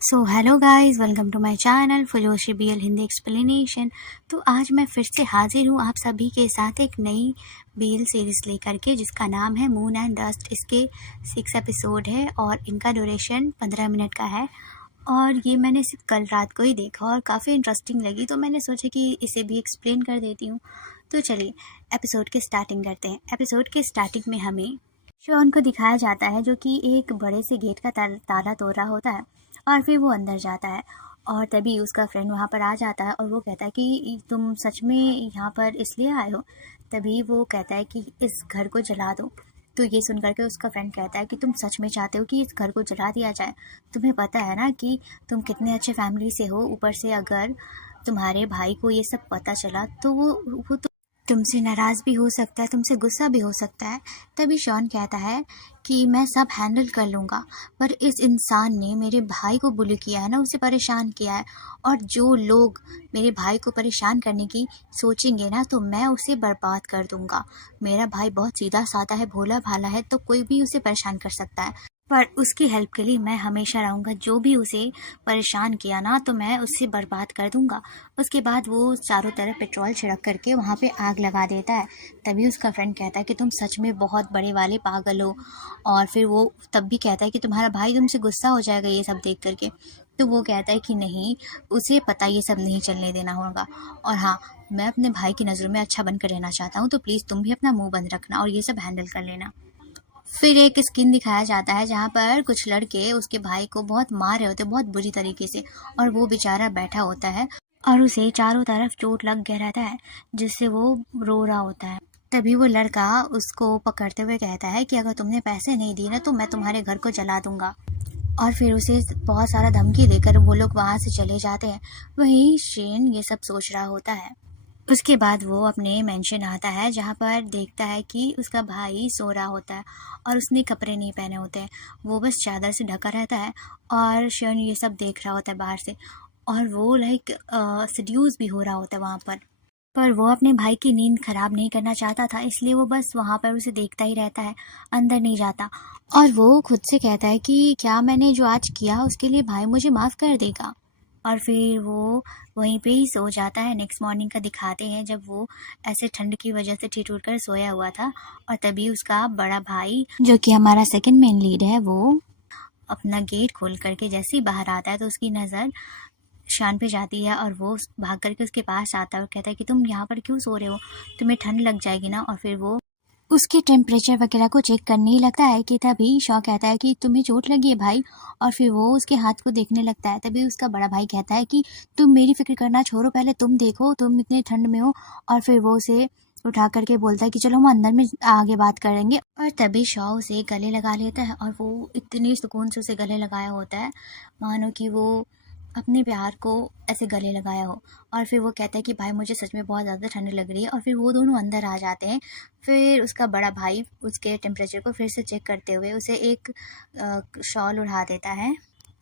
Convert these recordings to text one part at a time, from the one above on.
So hello guys, welcome to my channel फुलोशी BL Hindi explanation. तो आज मैं फिर से हाजिर हूँ आप सभी के साथ एक नई बीएल सीरीज़ लेकर के, जिसका नाम है मून एंड डस्ट। इसके 6 एपिसोड है और इनका ड्यूरेशन 15 मिनट का है। और ये मैंने सिर्फ कल रात को ही देखा और काफ़ी इंटरेस्टिंग लगी, तो मैंने सोचा कि इसे भी एक्सप्लेन कर देती हूँ। तो चलिए एपिसोड की स्टार्टिंग करते हैं। एपिसोड के स्टार्टिंग में हमें शॉन को दिखाया जाता है, जो कि एक बड़े से गेट का ताला तोड़ रहा होता है और फिर वो अंदर जाता है। और तभी उसका फ्रेंड वहाँ पर आ जाता है और वो कहता है कि तुम सच में यहाँ पर इसलिए आए हो। तभी वो कहता है कि इस घर को जला दो। तो ये सुन करके उसका फ्रेंड कहता है कि तुम सच में चाहते हो कि इस घर को जला दिया जाए? तुम्हें पता है ना कि तुम कितने अच्छे फैमिली से हो, ऊपर से अगर तुम्हारे भाई को ये सब पता चला तो वो तो तुमसे नाराज़ भी हो सकता है, तुमसे गुस्सा भी हो सकता है। तभी शॉन कहता है कि मैं सब हैंडल कर लूँगा, पर इस इंसान ने मेरे भाई को बुली किया है ना, उसे परेशान किया है। और जो लोग मेरे भाई को परेशान करने की सोचेंगे ना, तो मैं उसे बर्बाद कर दूँगा। मेरा भाई बहुत सीधा साधा है, भोला भाला है, तो कोई भी उसे परेशान कर सकता है, पर उसकी हेल्प के लिए मैं हमेशा रहूँगा। जो भी उसे परेशान किया ना, तो मैं उससे बर्बाद कर दूँगा। उसके बाद वो चारों तरफ पेट्रोल छिड़क करके वहाँ पे आग लगा देता है। तभी उसका फ्रेंड कहता है कि तुम सच में बहुत बड़े वाले पागल हो। और फिर वो तब भी कहता है कि तुम्हारा भाई तुमसे गुस्सा हो जाएगा ये सब देख करके। तो वो कहता है कि नहीं, उसे पता ये सब नहीं चलने देना होगा। और हाँ, मैं अपने भाई की नज़रों में अच्छा बनकर रहना चाहता हूँ, तो प्लीज़ तुम भी अपना मुंह बंद रखना और ये सब हैंडल कर लेना। फिर एक स्किन दिखाया जाता है जहाँ पर कुछ लड़के उसके भाई को बहुत मार रहे होते हैं, बहुत बुरी तरीके से। और वो बेचारा बैठा होता है और उसे चारों तरफ चोट लग गया रहता है, जिससे वो रो रहा होता है। तभी वो लड़का उसको पकड़ते हुए कहता है कि अगर तुमने पैसे नहीं दिए ना, तो मैं तुम्हारे घर को जला दूंगा। और फिर उसे बहुत सारा धमकी देकर वो लोग वहाँ से चले जाते हैं। वहीं शेन ये सब सोच रहा होता है। उसके बाद वो अपने मेंशन आता है, जहाँ पर देखता है कि उसका भाई सो रहा होता है और उसने कपड़े नहीं पहने होते हैं। वो बस चादर से ढका रहता है और शयन ये सब देख रहा होता है बाहर से। और वो लाइक सड्यूस भी हो रहा होता है वहाँ पर वो अपने भाई की नींद खराब नहीं करना चाहता था, इसलिए वो बस वहाँ पर उसे देखता ही रहता है, अंदर नहीं जाता। और वो खुद से कहता है कि क्या मैंने जो आज किया उसके लिए भाई मुझे माफ़ कर देगा। और फिर वो वहीं पे ही सो जाता है। नेक्स्ट मॉर्निंग का दिखाते हैं, जब वो ऐसे ठंड की वजह से ठिठुर कर सोया हुआ था। और तभी उसका बड़ा भाई, जो कि हमारा सेकंड मेन लीड है, वो अपना गेट खोल करके जैसे ही बाहर आता है तो उसकी नज़र शान पे जाती है और वो भाग करके उसके पास आता है और कहता है कि तुम यहाँ पर क्यों सो रहे हो, तुम्हें ठंड लग जाएगी ना। और फिर वो उसके टेम्परेचर वगैरह को चेक करने ही लगता है कि तभी शॉ कहता है कि तुम्हें चोट लगी है भाई। और फिर वो उसके हाथ को देखने लगता है। तभी उसका बड़ा भाई कहता है कि तुम मेरी फिक्र करना छोड़ो, पहले तुम देखो, तुम इतने ठंड में हो। और फिर वो उसे उठा करके बोलता है कि चलो हम अंदर में आगे बात करेंगे। और तभी शॉ उसे गले लगा लेता है और वो इतनी सुकून से उसे गले लगाया होता है, मानो कि वो अपने प्यार को ऐसे गले लगाया हो। और फिर वो कहता है कि भाई मुझे सच में बहुत ज़्यादा ठंड लग रही है। और फिर वो दोनों अंदर आ जाते हैं। फिर उसका बड़ा भाई उसके टेम्परेचर को फिर से चेक करते हुए उसे एक शॉल उड़ा देता है।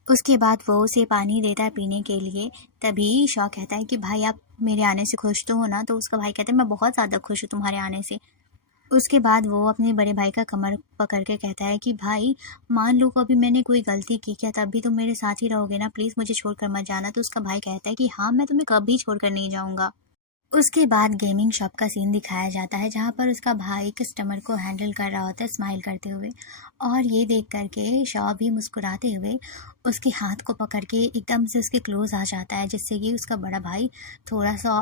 उसके बाद वो उसे पानी देता है पीने के लिए। तभी शॉ कहता है कि भाई आप मेरे आने से खुश तो हो ना? तो उसका भाई कहता है मैं बहुत ज़्यादा खुश हूँ तुम्हारे आने से। उसके बाद वो अपने बड़े भाई का कमर पकड़ के कहता है कि भाई मान लो कभी मैंने कोई गलती की क्या, तब भी तुम मेरे साथ ही रहोगे ना? प्लीज़ मुझे छोड़कर मत जाना। तो उसका भाई कहता है कि हाँ, मैं तुम्हें कभी छोड़कर नहीं जाऊँगा। उसके बाद गेमिंग शॉप का सीन दिखाया जाता है, जहाँ पर उसका भाई कस्टमर को हैंडल कर रहा होता है स्माइल करते हुए। और ये देख करके शॉ भी मुस्कुराते हुए उसके हाथ को पकड़ के एकदम से उसके क्लोज आ जाता है, जिससे कि उसका बड़ा भाई थोड़ा सा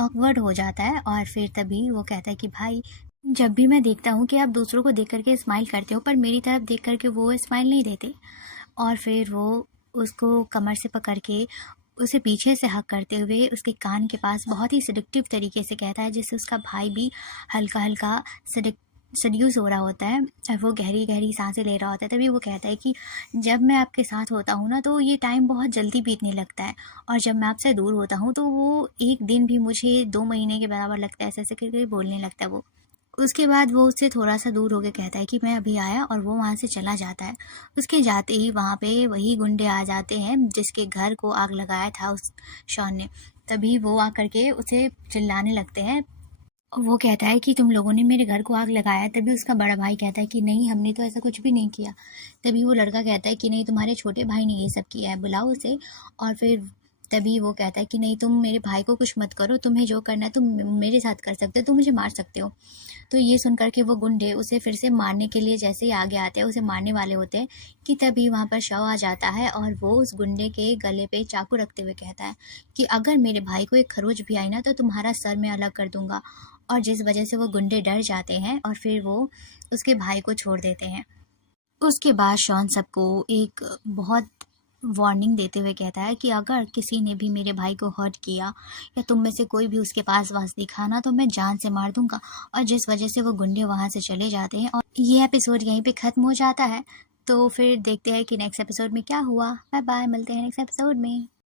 ऑकवर्ड हो जाता है। और फिर तभी वो कहता है कि भाई जब भी मैं देखता हूँ कि आप दूसरों को देख करके स्माइल करते हो, पर मेरी तरफ देख करके वो स्माइल नहीं देते। और फिर वो उसको कमर से पकड़ के उसे पीछे से हक करते हुए उसके कान के पास बहुत ही सिडक्टिव तरीके से कहता है, जिससे उसका भाई भी हल्का हल्का सड्यूस हो रहा होता है और वो गहरी गहरी सांसें ले रहा होता है। तभी वो कहता है कि जब मैं आपके साथ होता हूँ ना, तो ये टाइम बहुत जल्दी बीतने लगता है, और जब मैं आपसे दूर होता हूँ तो वो एक दिन भी मुझे 2 महीने के बराबर लगता है। ऐसे ऐसे करके बोलने लगता है वो। उसके बाद वो उससे थोड़ा-सा दूर होके कहता है कि मैं अभी आया, और वो वहाँ से चला जाता है। उसके जाते ही वहाँ पे वही गुंडे आ जाते हैं जिसके घर को आग लगाया था उस शॉन ने। तभी वो आकर के उसे चिल्लाने लगते हैं वो कहता है कि तुम लोगों ने मेरे घर को आग लगाया। तभी उसका बड़ा भाई कहता है कि नहीं, हमने तो ऐसा कुछ भी नहीं किया। तभी वो लड़का कहता है कि नहीं, तुम्हारे छोटे भाई ने ये सब किया है, बुलाओ उसे। और फिर तभी वो कहता है कि नहीं, तुम मेरे भाई को कुछ मत करो, तुम्हें जो करना है तुम मेरे साथ कर सकते हो, तुम मुझे मार सकते हो। तो ये सुन कर के वो गुंडे उसे फिर से मारने के लिए जैसे ही आगे आते हैं, उसे मारने वाले होते हैं, कि तभी वहाँ पर शव आ जाता है और वो उस गुंडे के गले पे चाकू रखते हुए कहता है कि अगर मेरे भाई को एक खरोच भी आई ना तो तुम्हारा सर मैं अलग कर दूंगा। और जिस वजह से वो गुंडे डर जाते हैं और फिर वो उसके भाई को छोड़ देते हैं। उसके बाद शॉन सबको एक बहुत वार्निंग देते हुए कहता है कि अगर किसी ने भी मेरे भाई को हर्ट किया या तुम में से कोई भी उसके पास वास दिखा ना तो मैं जान से मार दूंगा। और जिस वजह से वो गुंडे वहां से चले जाते हैं और ये एपिसोड यहीं पे खत्म हो जाता है। तो फिर देखते हैं कि नेक्स्ट एपिसोड में क्या हुआ। बाय बाय, मिलते हैं नेक्स्ट एपिसोड में।